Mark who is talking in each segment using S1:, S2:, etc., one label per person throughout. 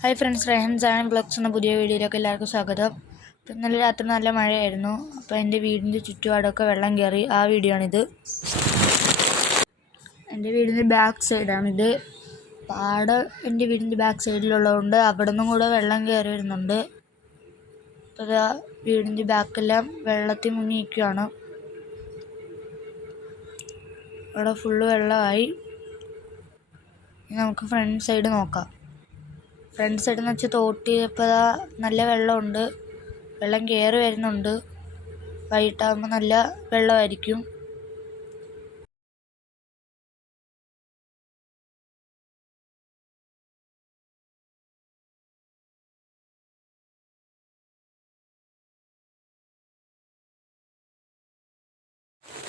S1: Hi friends Rehan San vlogs എന്ന പുതിയ വീഡിയോയിലേക്ക് എല്ലാവർക്കും സ്വാഗതം. ഇന്നലെ രാത്രി നല്ല മഴയായിരുന്നു. അപ്പോൾ എന്റെ വീടിന്റെ ചുറ്റുപാടൊക്കെ വെള്ളം കയറി ആ വീഡിയോ ആണിത് എന്റെ വീടിന്റെ ബാക്ക് സൈഡാണിത്. പാടം എന്റെ വീടിന്റെ ബാക്ക് സൈഡിലുള്ളതുകൊണ്ട് അവിടെ നിന്നും കൂടെ വെള്ളം കയറി വരുന്നുണ്ട്. അപ്പോൾ ഇതാ വീടിന്റെ ബാക്കെല്ലാം വെള്ളത്തിൽ മുങ്ങി നിൽക്കുകയാണ് അവിടെ ഫുള്ള് വെള്ളമായി. നമുക്ക് ഫ്രണ്ട് സൈഡ് നോക്കാം. ഫ്രണ്ട് സൈഡ് എന്ന് വെച്ചാൽ തോട്ടിയപ്പോൾ നല്ല വെള്ളമുണ്ട്. വെള്ളം കയറി വരുന്നുണ്ട്. വൈകിട്ടാകുമ്പോൾ നല്ല വെള്ളമായിരിക്കും.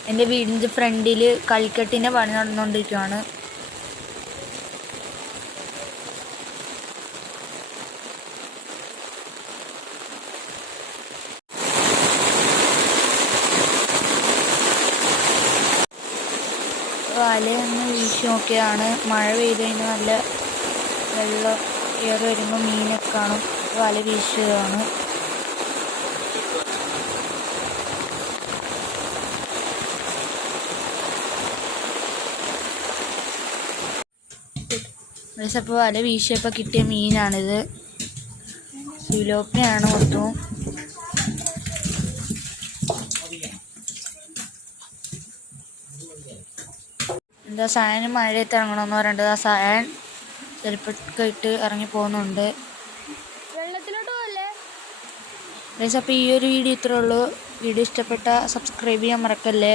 S1: എന്റെ വീടിന്റെ ഫ്രണ്ടിൽ കളിക്കെട്ടിന്റെ പണി നടന്നുകൊണ്ടിരിക്കുകയാണ് വലയൊന്ന് വീശി മഴ പെയ്ത് കഴിഞ്ഞാൽ നല്ല വെള്ളം കയറി വരുമ്പോൾ മീനൊക്കെ കാണും. വല വീശുകയാണ്. അപ്പോൾ വല വീശിയപ്പോൾ കിട്ടിയ മീനാണിത്. സിലോപ്പിയാണ് മൊത്തവും എന്താ സായന് മഴയത്ത് ഇറങ്ങണമെന്ന് പറയേണ്ടത് ആ സായൻ ചെരുപ്പൊക്കെ ഇട്ട് ഇറങ്ങി പോകുന്നുണ്ട്. അപ്പോൾ ഈ ഒരു വീഡിയോ ഇത്രേ ഉള്ളൂ. വീഡിയോ ഇഷ്ടപ്പെട്ട സബ്സ്ക്രൈബ് ചെയ്യാൻ മറക്കല്ലേ?